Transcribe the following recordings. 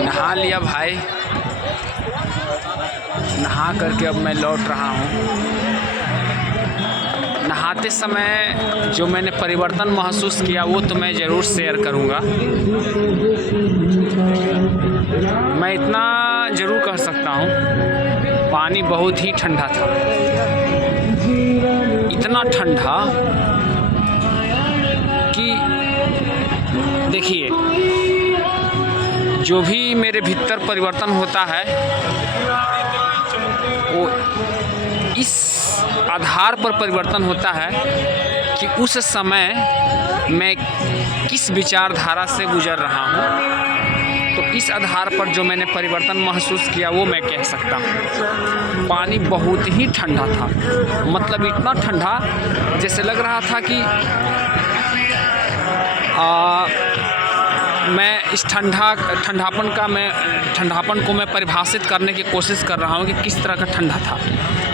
नहा लिया भाई, नहा करके अब मैं लौट रहा हूँ। नहाते समय जो मैंने परिवर्तन महसूस किया वो तो मैं ज़रूर शेयर करूँगा। मैं इतना ज़रूर कह सकता हूँ, पानी बहुत ही ठंडा था। इतना ठंडा कि देखिए, जो भी मेरे भीतर परिवर्तन होता है वो इस आधार पर परिवर्तन होता है कि उस समय मैं किस विचारधारा से गुजर रहा हूँ। तो इस आधार पर जो मैंने परिवर्तन महसूस किया वो मैं कह सकता हूँ। पानी बहुत ही ठंडा था, मतलब इतना ठंडा जैसे लग रहा था कि मैं इस ठंडापन को मैं परिभाषित करने की कोशिश कर रहा हूँ कि किस तरह का ठंडा था।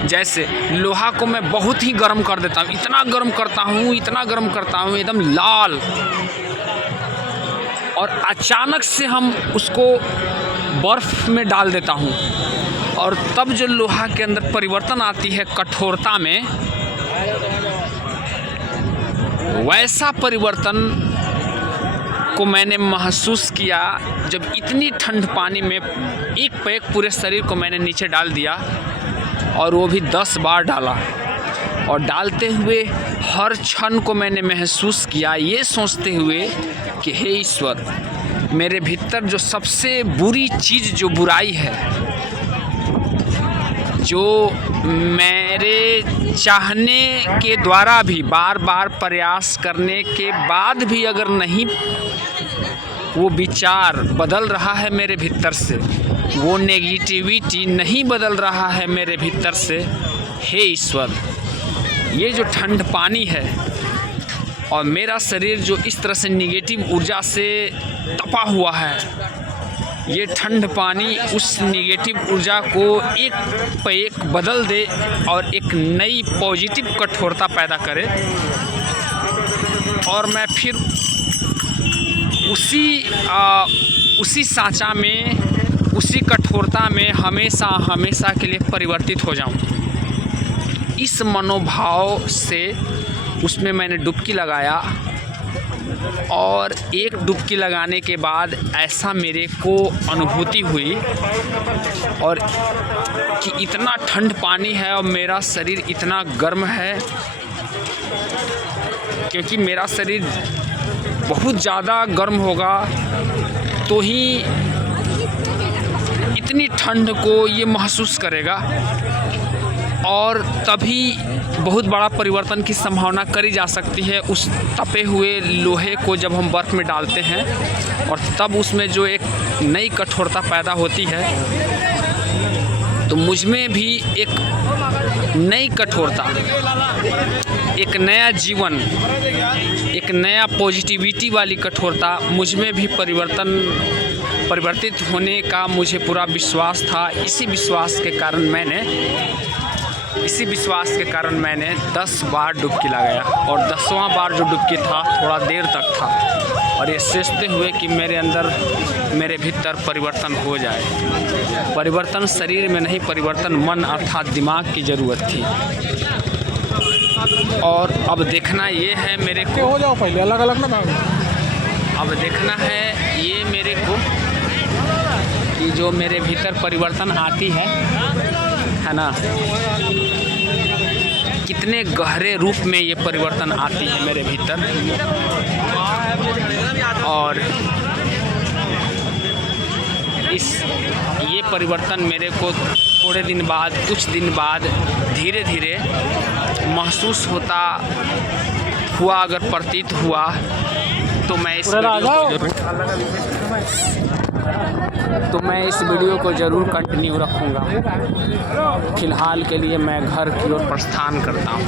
जैसे लोहा को मैं बहुत ही गर्म कर देता हूँ, इतना गर्म करता हूँ एकदम लाल, और अचानक से हम उसको बर्फ़ में डाल देता हूँ, और तब जो लोहा के अंदर परिवर्तन आती है कठोरता में, वैसा परिवर्तन को मैंने महसूस किया जब इतनी ठंड पानी में एक पे एक पूरे शरीर को मैंने नीचे डाल दिया, और वो भी 10 बार डाला। और डालते हुए हर क्षण को मैंने महसूस किया ये सोचते हुए कि हे ईश्वर, मेरे भीतर जो सबसे बुरी चीज़, जो बुराई है, जो मेरे चाहने के द्वारा भी बार बार प्रयास करने के बाद भी अगर नहीं वो विचार बदल रहा है मेरे भीतर से, वो नेगेटिविटी नहीं बदल रहा है मेरे भीतर से, हे ईश्वर, ये जो ठंड पानी है और मेरा शरीर जो इस तरह से नेगेटिव ऊर्जा से तपा हुआ है, ये ठंड पानी उस नेगेटिव ऊर्जा को एक पे एक बदल दे और एक नई पॉजिटिव कठोरता पैदा करे, और मैं फिर उसी सांचा में, उसी कठोरता में हमेशा हमेशा के लिए परिवर्तित हो जाऊं। इस मनोभाव से उसमें मैंने डुबकी लगाया, और एक डुबकी लगाने के बाद ऐसा मेरे को अनुभूति हुई और कि इतना ठंड पानी है और मेरा शरीर इतना गर्म है, क्योंकि मेरा शरीर बहुत ज़्यादा गर्म होगा तो ही इतनी ठंड को ये महसूस करेगा, और तभी बहुत बड़ा परिवर्तन की संभावना करी जा सकती है उस तपे हुए लोहे को जब हम बर्फ़ में डालते हैं, और तब उसमें जो एक नई कठोरता पैदा होती है, तो मुझ में भी एक नई कठोरता, एक नया जीवन, एक नया पॉजिटिविटी वाली कठोरता मुझ में भी परिवर्तित होने का मुझे पूरा विश्वास था। इसी विश्वास के कारण मैंने 10 बार डुबकी लगाया, और 10वां बार जो डुबकी था थोड़ा देर तक था, और ये सोचते हुए कि मेरे अंदर, मेरे भीतर परिवर्तन हो जाए। परिवर्तन शरीर में नहीं, परिवर्तन मन अर्थात दिमाग की ज़रूरत थी। और अब देखना ये है मेरे को, हो जाओ पहले अलग अलग ना, अब देखना है ये मेरे को कि जो मेरे भीतर परिवर्तन आती है ना, कितने गहरे रूप में ये परिवर्तन आती है मेरे भीतर, और ये परिवर्तन मेरे को थोड़े दिन बाद, कुछ दिन बाद धीरे धीरे महसूस होता हुआ, अगर प्रतीत हुआ, तो मैं इस वीडियो को ज़रूर कंटिन्यू रखूँगा। फ़िलहाल के लिए मैं घर की ओर प्रस्थान करता हूँ।